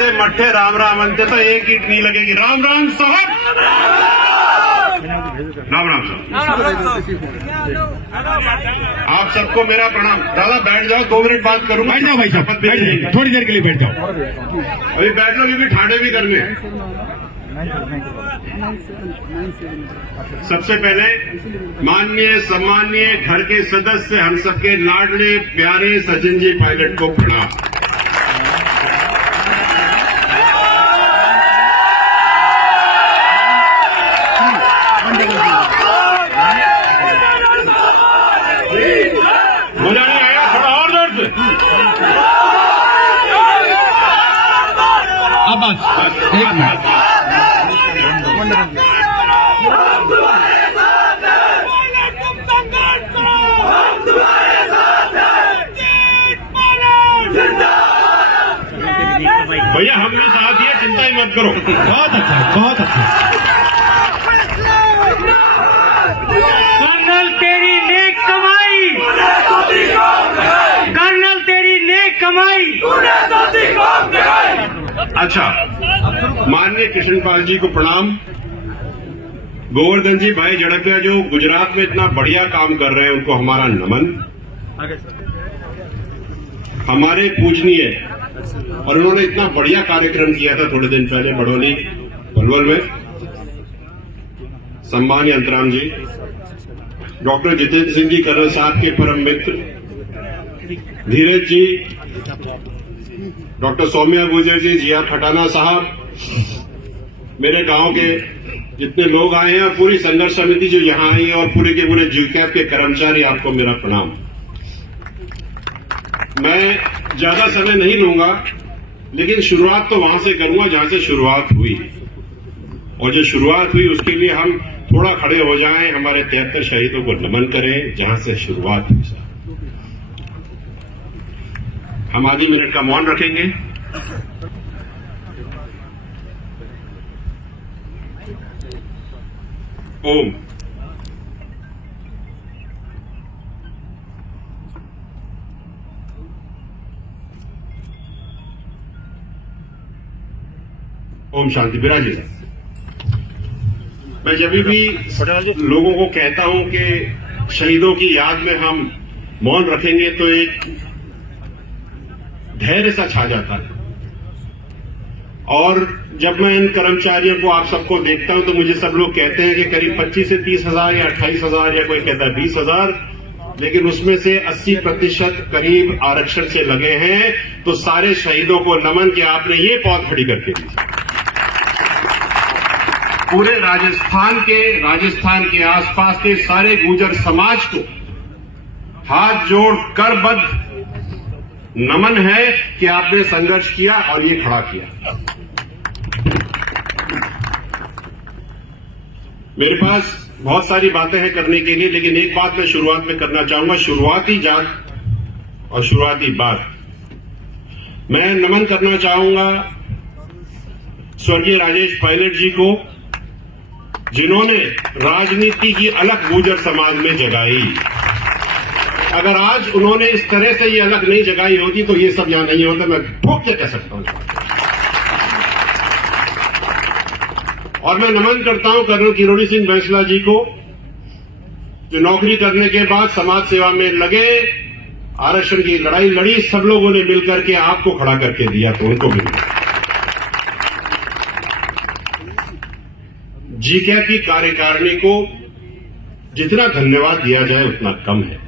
ऐसे मट्ठे राम राम अंते तो एक ईंट नहीं लगेगी। राम राम साहब, राम राम साहब, आप सबको मेरा प्रणाम। दादा बैठ जाओ, 2 मिनट बात करूंगा। बैठ जाओ भाई साहब, बैठ जाइए, थोड़ी देर के लिए बैठ जाओ। अभी बैठ लो क्योंकि ठाड़े भी करने हैं। सबसे पहले माननीय सम्मानीय घर के सदस्य, हम सबके लाडले प्यारे सचिन जी पायलट को प्रणाम। मजा नहीं आया? थोड़ा और जोर से। अब बस एक मिनट। भैया हमने साथ दिया, चिंता ही मत करो। बहुत अच्छा, बहुत अच्छा। कर्नल तेरी नेक कमाई, कर्नल तेरी नेक कमाई। अच्छा, माननीय कृष्णपाल जी को प्रणाम। गोवर्धन जी भाई जड़पिया जो गुजरात में इतना बढ़िया काम कर रहे हैं, उनको हमारा नमन। हमारे पूजनीय, और उन्होंने इतना बढ़िया कार्यक्रम किया था थोड़े दिन पहले बड़ौली पलवल में। सम्मानीय अंतराम जी, डॉक्टर जितेंद्र सिंह जी कर्नल साहब के परम मित्र, धीरज जी, डॉक्टर सौम्या गुजर जी, जिया खटाना साहब, मेरे गांव के जितने लोग आए हैं और पूरी संघर्ष समिति जो यहां आई है और पूरे के पूरे जीकैप के कर्मचारी, आपको मेरा प्रणाम। मैं ज्यादा समय नहीं लूंगा, लेकिन शुरुआत तो वहां से करूंगा जहां से शुरुआत हुई, और जो शुरुआत हुई उसके लिए हम थोड़ा खड़े हो जाएं, हमारे 73 शहीदों को नमन करें जहां से शुरुआत हुई। हम आधी मिनट का मौन रखेंगे। ओम। ओम शांति। विराजिए सर। मैं जब भी लोगों को कहता हूं कि शहीदों की याद में हम मौन रखेंगे तो एक धैर्य सा छा जाता है, और जब मैं इन कर्मचारियों को, आप सबको देखता हूं तो मुझे सब लोग कहते हैं कि करीब 25 से 30 हजार या 28 हजार या कोई कहता है 20 हजार, लेकिन उसमें से 80% करीब आरक्षण से लगे हैं। तो सारे शहीदों को नमन कि आपने ये पौध खड़ी करके दी। पूरे राजस्थान के आसपास के सारे गुर्जर समाज को हाथ जोड़ करबद्ध नमन है कि आपने संघर्ष किया और ये खड़ा किया। मेरे पास बहुत सारी बातें हैं करने के लिए, लेकिन एक बात मैं शुरुआत में करना चाहूंगा। शुरुआती जात और शुरुआती बात, मैं नमन करना चाहूंगा स्वर्गीय राजेश पायलट जी को, जिन्होंने राजनीति की अलग गुर्जर समाज में जगाई। अगर आज उन्होंने इस तरह से ये अलग नहीं जगाई होती तो ये सब यहां नहीं होता, मैं ठोक के कह सकता हूं। और मैं नमन करता हूं कर्नल किरोड़ी सिंह बैंसला जी को, जो नौकरी करने के बाद समाज सेवा में लगे, आरक्षण की लड़ाई लड़ी, सब लोगों ने मिलकर के आपको खड़ा करके दिया, तो उनको भी जीकैप की कार्यकारिणी को जितना धन्यवाद दिया जाए उतना कम है,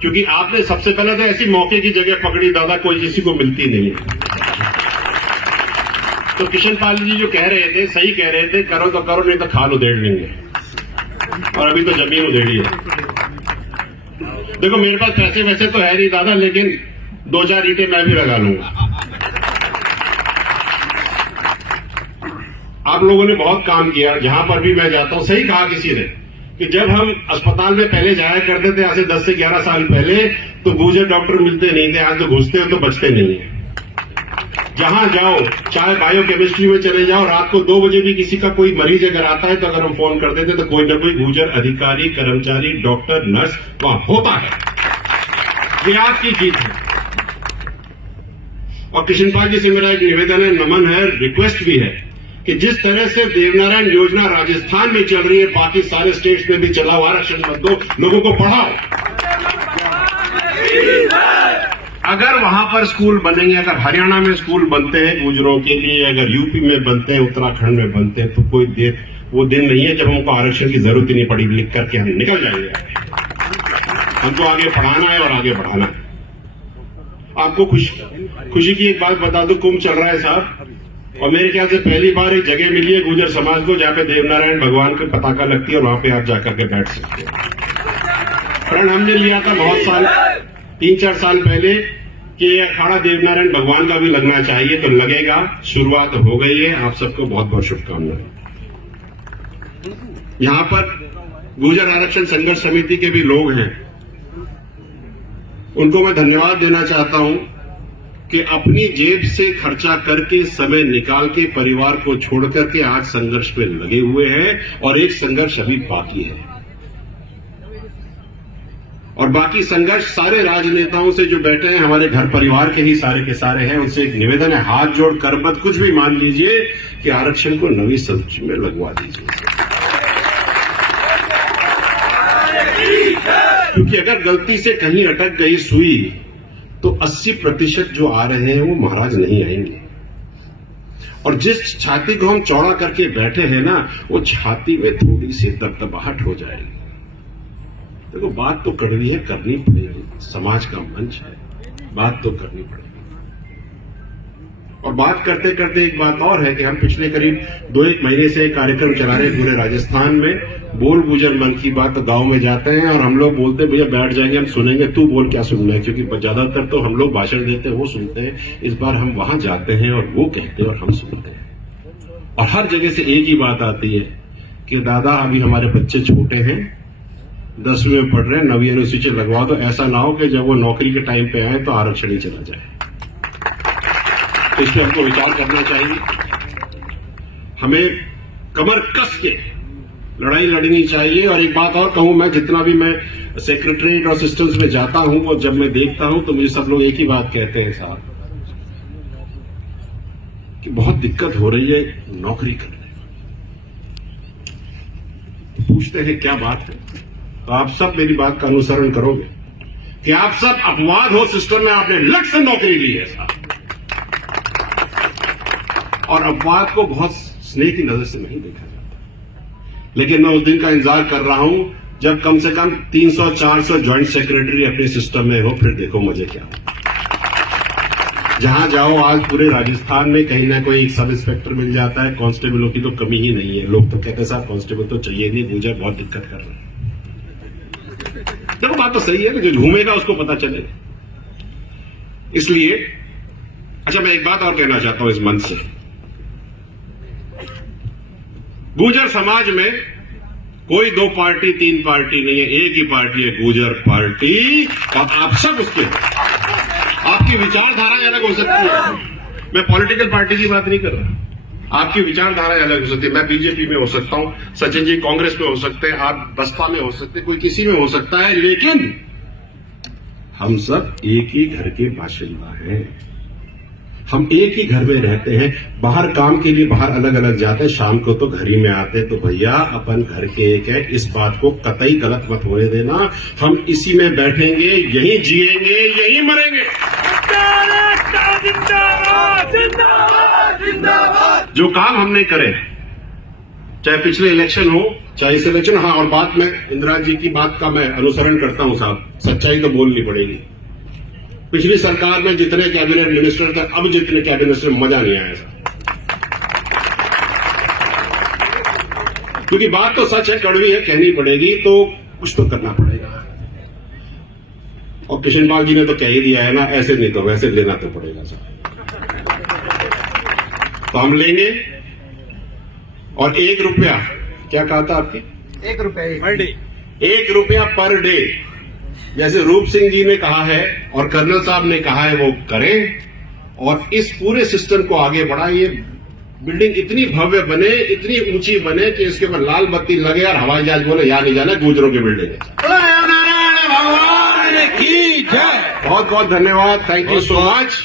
क्योंकि आपने सबसे पहले तो ऐसी मौके की जगह पकड़ी दादा, कोई किसी को मिलती नहीं है। तो कृष्णपाल जी जो कह रहे थे, सही कह रहे थे, करो तो करो, नहीं तो खाल उधेड़ लेंगे, और अभी तो जमीन उधेड़ी है। देखो मेरे पास पैसे वैसे तो है नहीं दादा, लेकिन 2-4 ईंटें मैं भी लगा लूंगा। आप लोगों ने बहुत काम किया, जहां पर भी मैं जाता हूं। सही कहा किसी ने कि जब हम अस्पताल में पहले जाया करते थे, आज से 10 से 11 साल पहले, तो गुर्जर डॉक्टर मिलते नहीं थे। आज तो घुसते हो तो बचते नहीं है। जहां जाओ, चाहे बायोकेमिस्ट्री में चले जाओ, रात को 2 बजे भी किसी का कोई मरीज अगर आता है तो अगर हम फोन करते थे तो कोई ना कोई गुर्जर अधिकारी, कर्मचारी, डॉक्टर, नर्स वहां होता है। ये आपकी जीत है। और कृष्णपाल जी से मेरा एक निवेदन है, नमन है, रिक्वेस्ट भी है कि जिस तरह से देवनारायण योजना राजस्थान में चल रही है, बाकी सारे स्टेट्स में भी चलाओ, आरक्षण मत दो, लोगों को पढ़ाओ। अगर वहां पर स्कूल बनेंगे, अगर हरियाणा में स्कूल बनते हैं गुजरों के लिए, अगर यूपी में बनते हैं, उत्तराखंड में बनते हैं, तो कोई वो दिन नहीं है जब हमको आरक्षण की जरूरत ही नहीं पड़ी, लिख करके हम निकल जाएंगे। हमको आगे पढ़ाना है और आगे बढ़ाना है। आपको खुशी की एक बात बता दूं, कुंभ चल रहा है साहब, और मेरे ख्याल से पहली बार एक जगह मिली है गुर्जर समाज को जहां पे देवनारायण भगवान की पताका लगती है और वहां पे आप जाकर के बैठ सकते हैं। प्रण हमने लिया था बहुत साल, 3-4 साल पहले कि ये अखाड़ा देवनारायण भगवान का भी लगना चाहिए, तो लगेगा, शुरुआत हो गई है। आप सबको बहुत बहुत शुभकामनाएं। यहां पर गुर्जर आरक्षण संघर्ष समिति के भी लोग हैं, उनको मैं धन्यवाद देना चाहता हूं कि अपनी जेब से खर्चा करके, समय निकाल के, परिवार को छोड़ करके आज संघर्ष में लगे हुए हैं, और एक संघर्ष अभी बाकी है। और बाकी संघर्ष सारे राजनेताओं से जो बैठे हैं, हमारे घर परिवार के ही सारे के सारे हैं, उनसे एक निवेदन है, हाथ जोड़ कर मत कुछ भी मान लीजिए कि आरक्षण को नवी सूची में लगवा दीजिए। क्योंकि अगर गलती से कहीं अटक गई सुई तो 80% जो आ रहे हैं वो महाराज नहीं आएंगे। और जिस छाती को हम चौड़ा करके बैठे हैं ना, वो छाती में थोड़ी सी दबदबाहट हो जाएगी। देखो, बात तो कड़वी है, करनी पड़ेगी, समाज का मंच है, बात तो करनी पड़ेगी। और बात करते करते एक बात और है कि हम पिछले करीब 2-1 महीने से एक कार्यक्रम चला रहे हैं पूरे राजस्थान में, बोल गुजर मन की बात। तो गांव में जाते हैं और हम लोग बोलते हैं, भैया बैठ जाएंगे, हम सुनेंगे, तू बोल क्या सुनना है, क्योंकि ज्यादातर तो हम लोग भाषण देते हैं, वो सुनते हैं। इस बार हम वहां जाते हैं और वो कहते हैं और हम सुनते हैं। और हर जगह से एक ही बात आती है कि दादा अभी हमारे बच्चे छोटे हैं, 10वीं में पढ़ रहे हैं, 9वीं अनुसूची लगवा दो, ऐसा ना हो कि जब वो नौकरी के टाइम पे आए तो आरक्षण ही चला जाए। तो इस पर हमको विचार करना चाहिए, हमें कमर कस के लड़ाई लड़नी चाहिए। और एक बात और कहूं, मैं जितना भी मैं सेक्रेटरीट और सिस्टम्स में जाता हूं, वो जब मैं देखता हूं तो मुझे सब लोग एक ही बात कहते हैं साहब, कि बहुत दिक्कत हो रही है नौकरी करने में। पूछते हैं क्या बात है, तो आप सब मेरी बात का अनुसरण करोगे कि आप सब अपवाद हो सिस्टम में, आपने लट से नौकरी ली है साहब। और अपवाद को बहुत स्नेह की नजर से नहीं देखा जाता, लेकिन मैं उस दिन का इंतजार कर रहा हूं जब कम से कम 300-400 ज्वाइंट सेक्रेटरी अपने सिस्टम में हो, फिर देखो मजे क्या हो। जहां जाओ आज पूरे राजस्थान में कहीं ना कोई एक सब इंस्पेक्टर मिल जाता है, कांस्टेबलों की तो कमी ही नहीं है। लोग तो कहते हैं साहब कांस्टेबल तो चाहिए नहीं, गुजर बहुत दिक्कत कर रहे हैं। देखो बात तो सही है कि जो घूमेगा उसको पता चलेगा। इसलिए अच्छा, मैं एक बात और कहना चाहता हूं इस मंच से, गुर्जर समाज में कोई 2 पार्टी 3 पार्टी नहीं है, एक ही पार्टी है, गुर्जर पार्टी। और आप सब उसके, आपकी विचारधारा अलग हो सकती है, मैं पॉलिटिकल पार्टी की बात नहीं कर रहा, आपकी विचारधारा अलग हो सकती है। मैं बीजेपी में हो सकता हूं, सचिन जी कांग्रेस में हो सकते हैं, आप बसपा में हो सकते हैं, कोई किसी में हो सकता है, लेकिन हम सब एक ही घर के बाशिंदा हैं, हम एक ही घर में रहते हैं। बाहर काम के लिए बाहर अलग अलग जाते हैं, शाम को तो घर ही में आते हैं। तो भैया अपन घर के एक है, इस बात को कतई गलत मत होने देना। हम इसी में बैठेंगे, यहीं जिएंगे, यहीं मरेंगे। जो काम हमने करे, चाहे पिछले इलेक्शन हो चाहे इस इलेक्शन, हाँ, और बात में इंदिरा जी की बात का मैं अनुसरण करता हूं साहब, सच्चाई तो बोलनी पड़ेगी। पिछली सरकार में जितने कैबिनेट मिनिस्टर थे, अब जितने कैबिनेट में मजा नहीं आया साहब, क्योंकि बात तो सच है, कड़वी है, कहनी पड़ेगी, तो कुछ तो करना पड़ेगा। और कृष्णपाल जी ने तो कह ही दिया है ना, ऐसे नहीं तो वैसे लेना तो पड़ेगा साहब। तो हम लेंगे। और 1 रुपया, क्या कहा था आपकी, 1 रुपया पर डे, 1 रुपया पर डे, जैसे रूप सिंह जी ने कहा है और कर्नल साहब ने कहा है, वो करें और इस पूरे सिस्टम को आगे बढ़ाइए। बिल्डिंग इतनी भव्य बने, इतनी ऊंची बने कि इसके ऊपर लाल बत्ती लगे और हवाई जहाज बोले यहाँ नहीं जाना, गुजरों की बिल्डिंग है। बहुत बहुत धन्यवाद, thank you so much.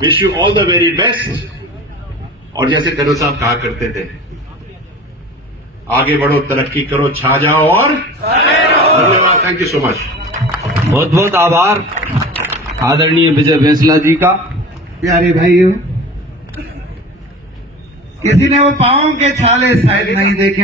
Wish you all the very best. और जैसे कर्नल साहब कहा करते थे, आगे बढ़ो, तरक्की करो, छा जाओ और धन्यवाद। Thank you so much. बहुत बहुत आभार आदरणीय विजय बैंसला जी का। प्यारे भाइयों, किसी ने वो पाँव के छाले शायद नहीं देखे